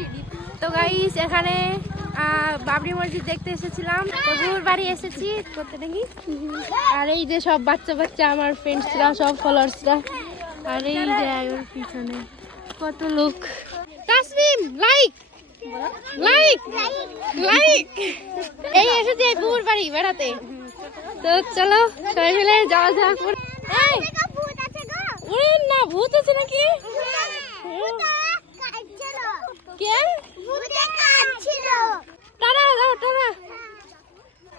পারিনি। তো গাইস এখানে বাবরি মসজিদ দেখতে এসেছিলাম, বুবুর বাড়ি এসেছি করতে নাকি। আর এই যে সব বাচ্চা বাচ্চা আমার ফ্রেন্ডসরা, সব ফলোয়ার্সরা, আর এই যে ওর পিছনে কত লোক। Tasmim like like like. এই এসেছি বুবুর বাড়ি বেড়াতে। তো চলো সবাই মিলে যাওয়া যাক। না ভূত আছে নাকি? কে? টানা যাও টানা।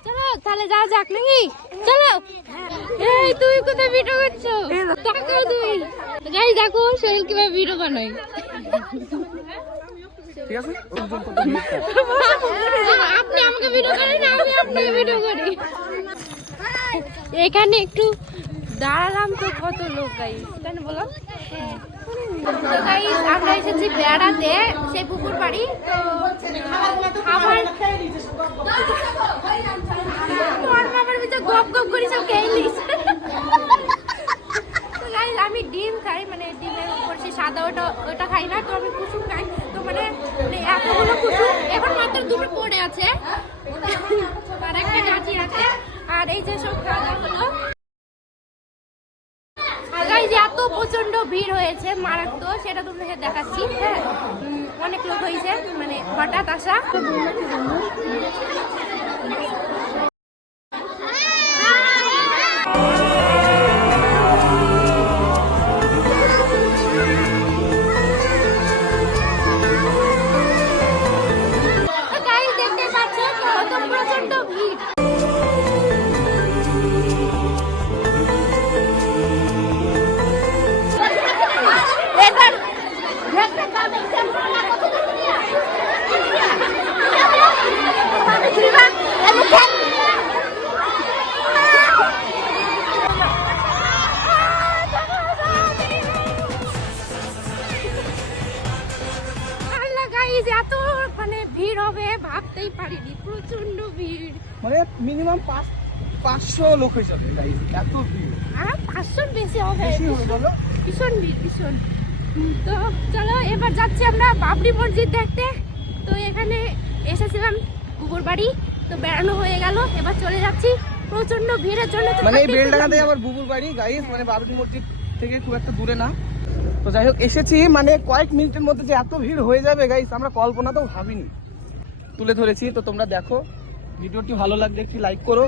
চলো তাহলে যাওয়া যাক নাকি? চলো। এই তুই কোথায় ভিডিও করছো? তাকাও তুমি। গাইস দেখো সোহেল কিভাবে ভিডিও বানায়। ঠিক আছে? আপনি আমাকে ভিডিও করেন না, আমি আপনাকে ভিডিও করি। এখানে একটু দাঁড়ালাম তো কত লোক গাইস, কেন বলো? তো গাইস আমরা এসেছি বেড়াতে সেই পুকুর বাড়ি। তো খাবার বাবার ভিতরে গপ গপ করে সব খেয়ে নিয়েছে। তো গাইস আমি ডিম খাই, মানে ডিমের উপর সে সাদা ওটা খাই না, তো আমি কুসুম খাই। তো মানে এতগুলো কুসুম এখন মাত্র দুটো পড়ে আছে, আর একটা গাছি আছে। আর এই যে সব খাওয়া হলো। এত প্রচন্ড ভিড় হয়েছে মারাত্মক, সেটা তোমাদের দেখাচ্ছি। হ্যাঁ অনেক লোক হয়েছে, মানে হঠাৎ আসা। দেখতে পাচ্ছ কত প্রচন্ড ভিড়। এত মানে ভিড় হবে ভাবতেই পারিনি, প্রচন্ড ভিড়। মানে মিনিমাম 500 লোক হয়ে যাবে গাইস, এত ভিড়। 500 বেশি হবে, বলো। ভীষণ ভিড় ভীষণ। তো চলো এবার যাচ্ছি আমরা বাবরি মসজিদ দেখতে। তো এখানে এসেছিলাম বুবুর বাড়ি, তো বেড়ানো হয়ে গেল, এবার চলে যাচ্ছি। প্রচন্ড ভিড়ের জন্য মানে এই বেলডাঙ্গাতে আমার বুবুর বাড়ি গাইস, মানে বাবরি মসজিদ থেকে খুব একটা দূরে না। তো যাই হোক এসেছি, মানে কয়েক মিনিটের মধ্যে যে এত ভিড় হয়ে যাবে গাইস আমরা কল্পনাতেও ভাবিনি। তুলে ধরেছি, তো তোমরা দেখো। ভিডিওটি ভালো লাগলে একটি লাইক করো।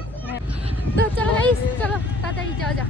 তো চলো গাইস, চলো তাড়াতাড়ি যাওয়া যাক।